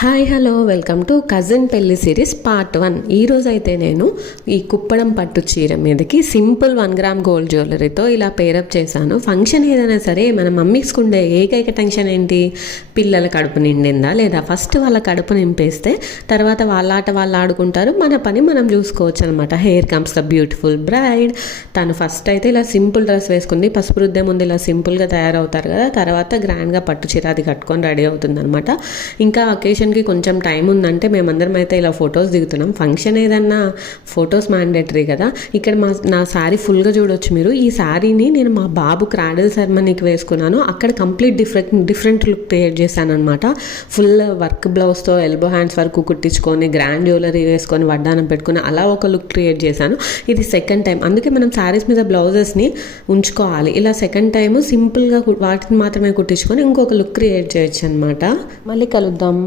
Hi hello welcome to cousin పెళ్లి series part 1. ఈరోజు అయితే నేను ఈ కుప్పడం పట్టు చీర మీదకి సింపుల్ 1 గ్రామ్ గోల్డ్ జ్యువెలరీతో ఇలా పేరప్ చేశాను. ఫంక్షన్ ఏదైనా సరే మన మమ్మీస్కి ఉండే ఏకైక టెన్షన్ ఏంటి, పిల్లల కడుపు నిండిందా లేదా. ఫస్ట్ వాళ్ళ కడుపు నింపేస్తే తర్వాత వాళ్ళ ఆట వాళ్ళు ఆడుకుంటారు, మన పని మనం చూసుకోవచ్చు అనమాట. Hair comes the beautiful braid. తను ఫస్ట్ అయితే ఇలా సింపుల్ డ్రెస్ వేసుకుంది, పసుపు రుద్దే ముందు ఇలా సింపుల్గా తయారవుతారు కదా, తర్వాత గ్రాండ్గా పట్టు చీర అది కట్టుకొని రెడీ అవుతుంది అనమాట. ఇంకా అకేషన్ కొంచెం టైం ఉందంటే మేమందరం అయితే ఇలా ఫొటోస్ దిగుతున్నాం. ఫంక్షన్ ఏదన్నా ఫొటోస్ మ్యాండేటరీ కదా. ఇక్కడ నా శారీ ఫుల్గా చూడొచ్చు మీరు. ఈ శారీని నేను మా బాబు క్రాడిల్ సెరమనీకి వేసుకున్నాను. అక్కడ కంప్లీట్ డిఫరెంట్ లుక్ క్రియేట్ చేశాను అనమాట. ఫుల్ వర్క్ బ్లౌజ్తో ఎల్బో హ్యాండ్స్ వరకు కుట్టించుకొని గ్రాండ్ జ్యువెలరీ వేసుకొని వడ్డానం పెట్టుకుని అలా ఒక లుక్ క్రియేట్ చేశాను. ఇది సెకండ్ టైం, అందుకే మనం శారీస్ మీద బ్లౌజెస్ని ఉంచుకోవాలి. ఇలా సెకండ్ టైం సింపుల్గా వాటిని మాత్రమే కుట్టించుకొని ఇంకొక లుక్ క్రియేట్ చేయొచ్చు అనమాట. మళ్ళీ కలుద్దాం.